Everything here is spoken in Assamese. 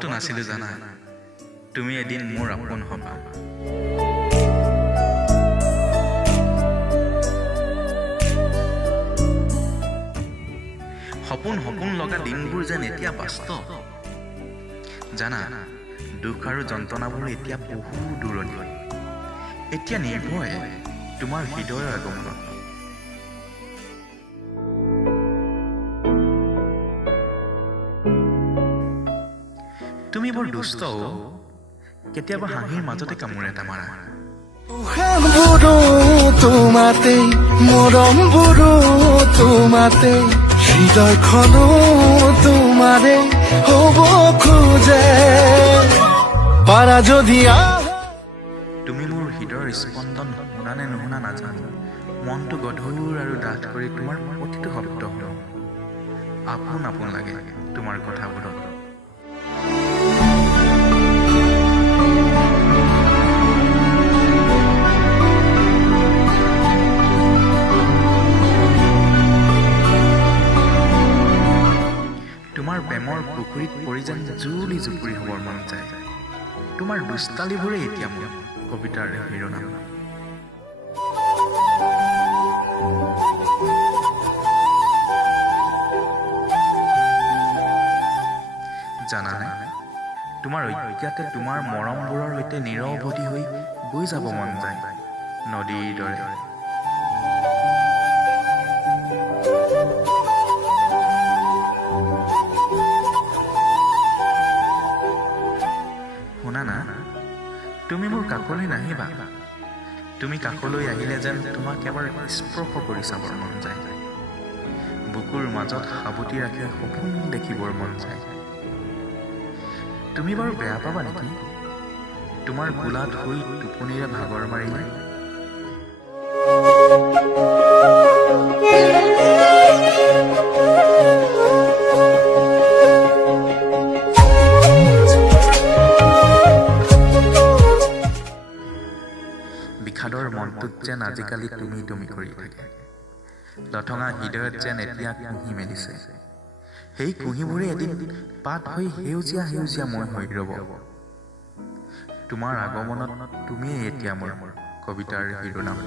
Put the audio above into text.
ভবাটো নাছিলো জানা তুমি এদিন মোৰ আপোন হ'বা সপোন লগা দিনবোৰ যেন এতিয়া বাস্তৱ জানা দুখ আৰু যন্ত্ৰণাবোৰ এতিয়া বহু দূৰণি এতিয়া নিৰ্ভয় তোমাৰ হৃদয়ৰ আগমনত তুমি বৰ দুষ্ট কেতিয়াবা হাঁহিৰ মাজতে কামোৰ এটা মাৰা তোমাতে মৰমবোৰো তোমাতে হৃদয়খনো তোমাৰে হ'ব খোজে পাৰা যদি তুমি মোৰ হৃদয়ৰ স্পন্দন শুনা নে নুশুনা নাজানো মনটো গধুৰ আৰু ডাঠ কৰি তোমাৰ প্ৰতিটো শব্দ শুনো আপোন আপোন লাগে তোমাৰ কথাবোৰত তোমাৰ প্ৰেমৰ পুখুৰীত পৰি যেন জুলি জুপুৰি হ'বৰ মন যায় তোমাৰ দুষ্টালিবোৰে এতিয়া মোৰ কবিতাৰ শিৰোনাম জানানে তোমাৰ অজ্ঞাতে তোমাৰ মৰমবোৰৰ সৈতে নিৰৱধি হৈ বৈ যাব মন যায় নদীৰ দৰে শুনা না তুমি মোৰ কাষলৈ নাহিবা তুমি কাষলৈ আহিলে যেন তোমাক এবাৰ স্পৰ্শ কৰি চাবৰ মন যায় বুকুৰ মাজত সাৱটি ৰাখি সপোন দেখিবৰ মন যায় তুমি বাৰু বেয়া পাবা নেকি তোমাৰ কোলাত শুই টোপনিৰে ভাগৰ মাৰিলে বিষাদৰ মনটোত যেন আজিকালি তুমি কৰি থাকে লঠঙা হৃদয়ত যেন এতিয়া কুঁহি মেলিছে সেই কুঁহিবোৰে এদিন পাত হৈ সেউজীয়া মই হৈ ৰ'ব তোমাৰ আগমনত তুমিয়ে এতিয়া মোৰ কবিতাৰ শিৰোনাম